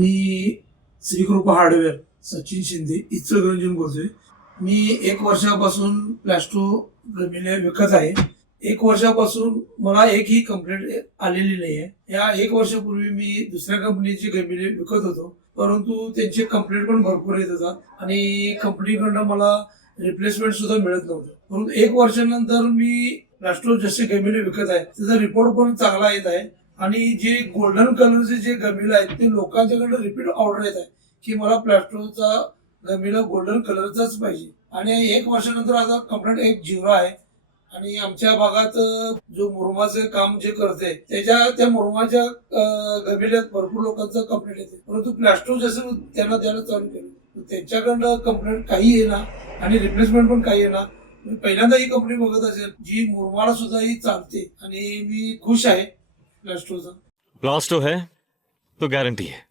मी Shrikripa hardware Sachin Shinde इचलकरंजीहून बोलतोय. मी 1 वर्षापासून plaster गमिले विकत आहे. 1 वर्षापासून मला एकही कंप्लेंट आलेली नाही आहे. या 1 वर्षापूर्वी मी दुसऱ्या कंपनीचे गमिले विकत होतो, परंतु त्यांचे कंप्लेंट पण भरपूर येत होतात आणि कंपनीकडनं मला रिप्लेसमेंट सुद्धा मिळत नव्हतं. परंतु 1 वर्षानंतर मी प्लास्टो जसे गमिले विकत आहे त्याचा रिपोर्ट पण चांगला येत आहे आणि जे गोल्डन कलरचे जे गमिले आहेत ते लोकांच्याकडे रिपीट ऑर्डर येत आहे की मला प्लास्टोचा गमिला गोल्डन कलरचाच पाहिजे. आणि 1 वर्षानंतर आता कंप्लेंट एक जिरा आहे आणि आमच्या भागात जो मुरुमाचे काम जे करते त्या मुरुमाच्या गमिल्यात भरपूर लोकांचं कंप्लेंट येते, परंतु प्लास्टो जसं त्यांना द्यायला चालू केलं त्यांच्याकडनं कंप्लेंट काही येणार आणि रिप्लेसमेंट पण काही येणार. मी पहिल्यांदा ही कंपनी बघत असेल जी मुरमाला सुद्धा ही चालते आणि मी खुश आहे प्लास्टोचा. प्लास्टो है तो गारंटी है.